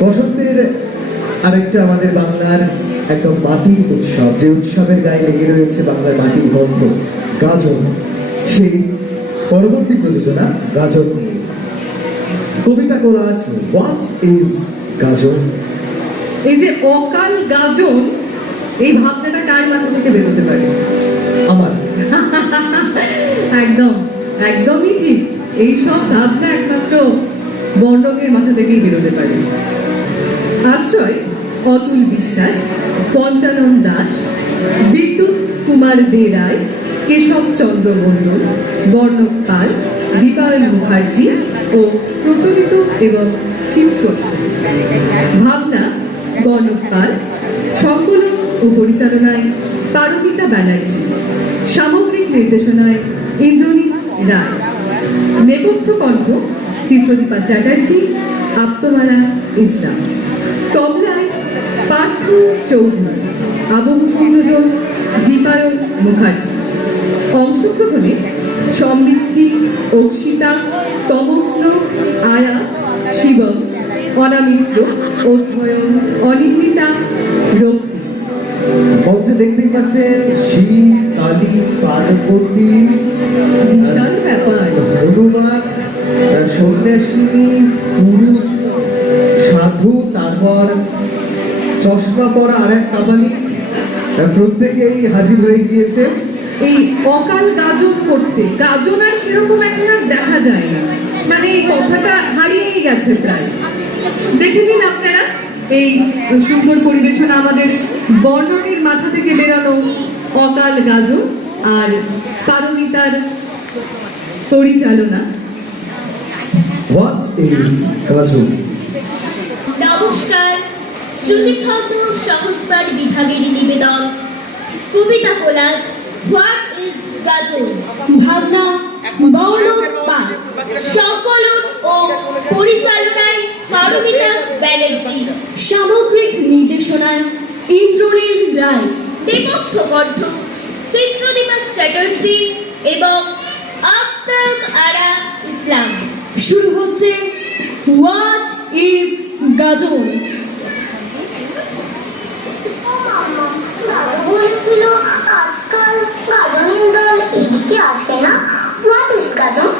বসন্তের আরেকটা আমাদের বাংলার একদম মাটির উৎসব যে উৎসবের গায়ে লেগে রয়েছে বাংলার মাটির গন্ধ গাজন। সেই পরবর্তী প্রযোজনা গাজন নিয়ে। কবিতা কোলাজ হোয়াট ইজ গাজন? এই যে অকাল গাজন এই ভাবনাটা কার মাথা থেকে বেরোতে পারে? আমার। একদম একদমই ঠিক। এই সব ভাবনা একমাত্র বর্ণকের মাথা থেকেই বেরোতে পারে। আশ্রয়, অতুল বিশ্বাস, পঞ্চানন দাস, বিদ্যুৎ কুমার দে রায়, কেশব চন্দ্র মণ্ডল বর্ণক পাল, দীপায়ন মুখার্জি ও প্রচলিত এবং শিল্প। ভাবনা বর্ণক পাল, সংকলন ও পরিচালনায় পারমিতা ব্যানার্জি, সামগ্রিক নির্দেশনায় ইন্দ্রনীল রায়। নেপথ্য কণ্ঠ চিত্রদীপা চ্যাটার্জি, আপ্তমারা ইসলাম। তবলায় পার্থ চৌধুরী আবহ সংযোজন দীপায়ন মুখার্জি। অংশগ্রহণে সমৃদ্ধি অক্ষিতা তমগ্ন, আয়া, শিবম, অনামিত্র অধ্যয়ন অনিন্দিতা রক্তি মঞ্চে দেখতেই পাচ্ছেন শিব কালী পার্বতী বিশাল ব্যাপার হনুমান সন্ন্যাসিনী গুরু সাধু তারপর চশমা পরা আর এক কামালি প্রত্যেকেই হাজির হয়ে গিয়েছে। এই অকাল গাজন করতে গাজন আর সেরকম এখন দেখা যায় না। মানে এই কথাটা হারিয়েই গেছে প্রায়। দেখে নিন আপনারা। এই সুন্দর পরিবেশনা আমাদের বর্ণনের মাথা থেকে বেরানো অকাল গাজন আর পারমিতার পরিচালনা। হোয়াট ইজ গাজন নমস্কার। শ্রুতিছন্দ সহজপাঠ বিভাগের নিবেদন কবিতা কোলাজ হোয়াট ইজ গাজন ভাবনা বর্ণ সংকলন ও পরিচালনায় পারমিতা ব্যানার্জি, সামগ্রিক নির্দেশনায় ইন্দ্রনীল রায় নেপথ্য কণ্ঠ চিত্রদীপা চ্যাটার্জি এবং আফতাব আরা ইসলাম। শুরু হচ্ছে হোয়াট ইজ গাজন আজকাল গাজনের দল এদিকে আসে না। What is Gajan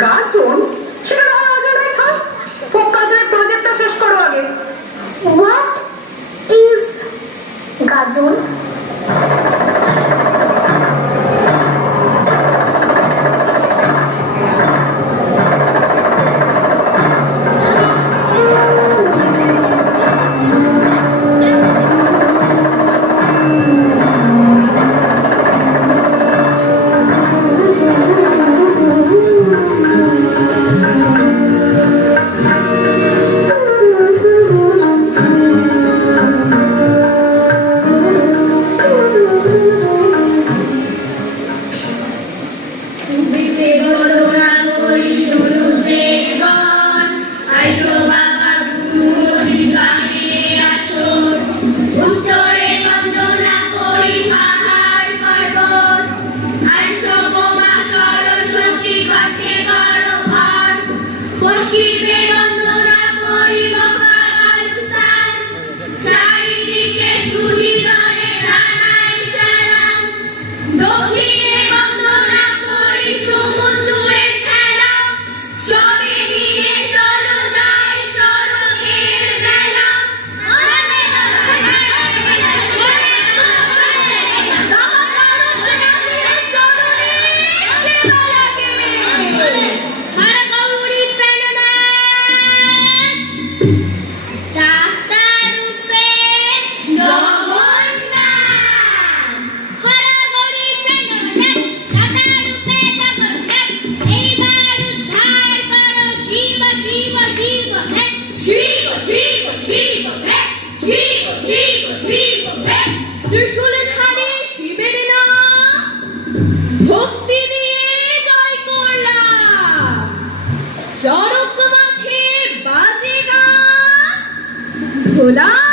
Gajan Olá!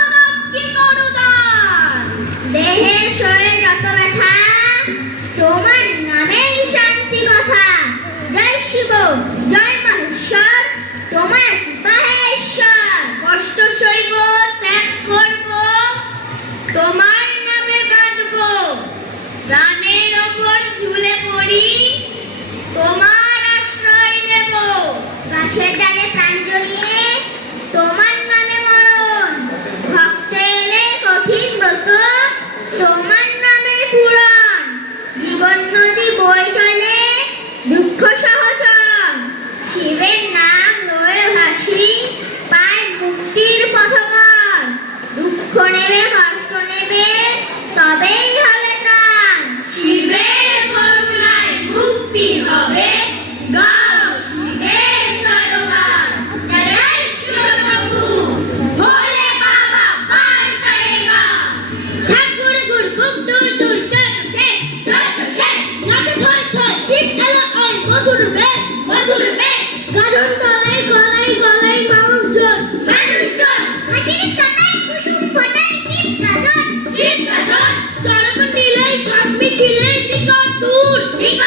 Two, take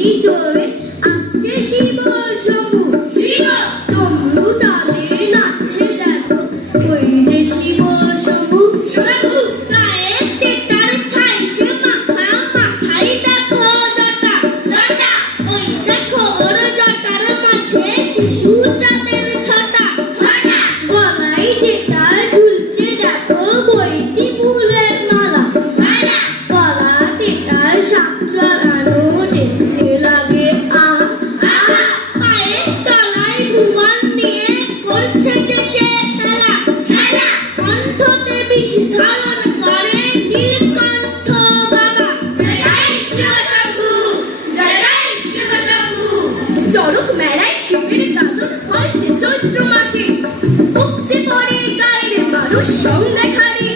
dicho, ¿ves? চৈত্র মাসে উপচে পড়ে গায়ের মানুষ সঙ্গে খালি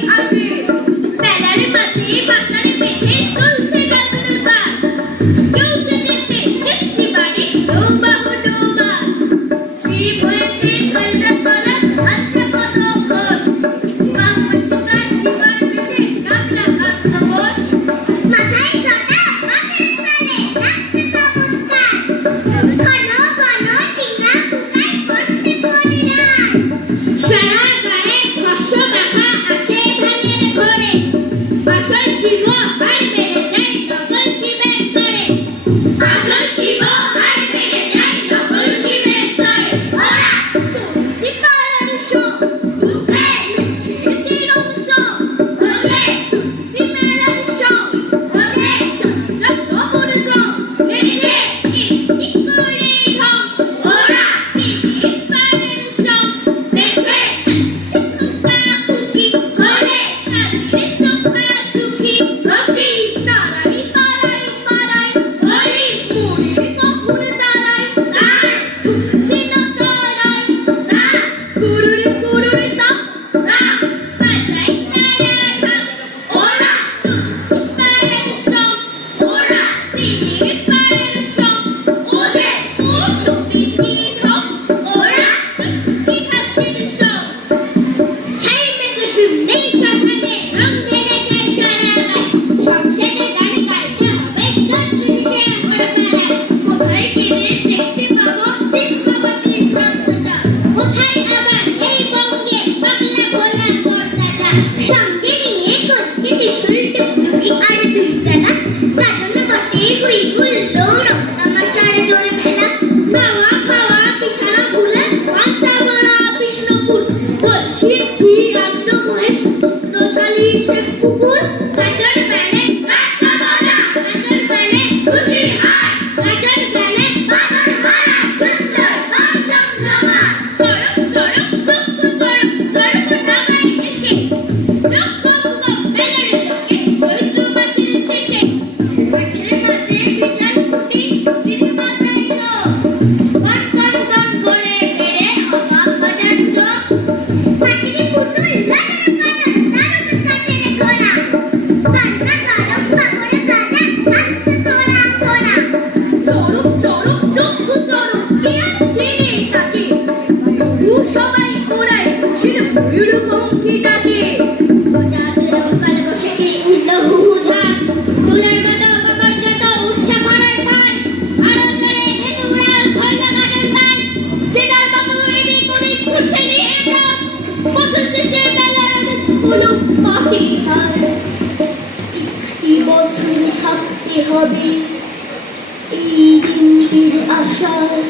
Egyptian woman. আর একটি বছর থাকতে হবে। এই দিনটির আশায়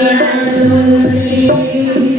Thank you.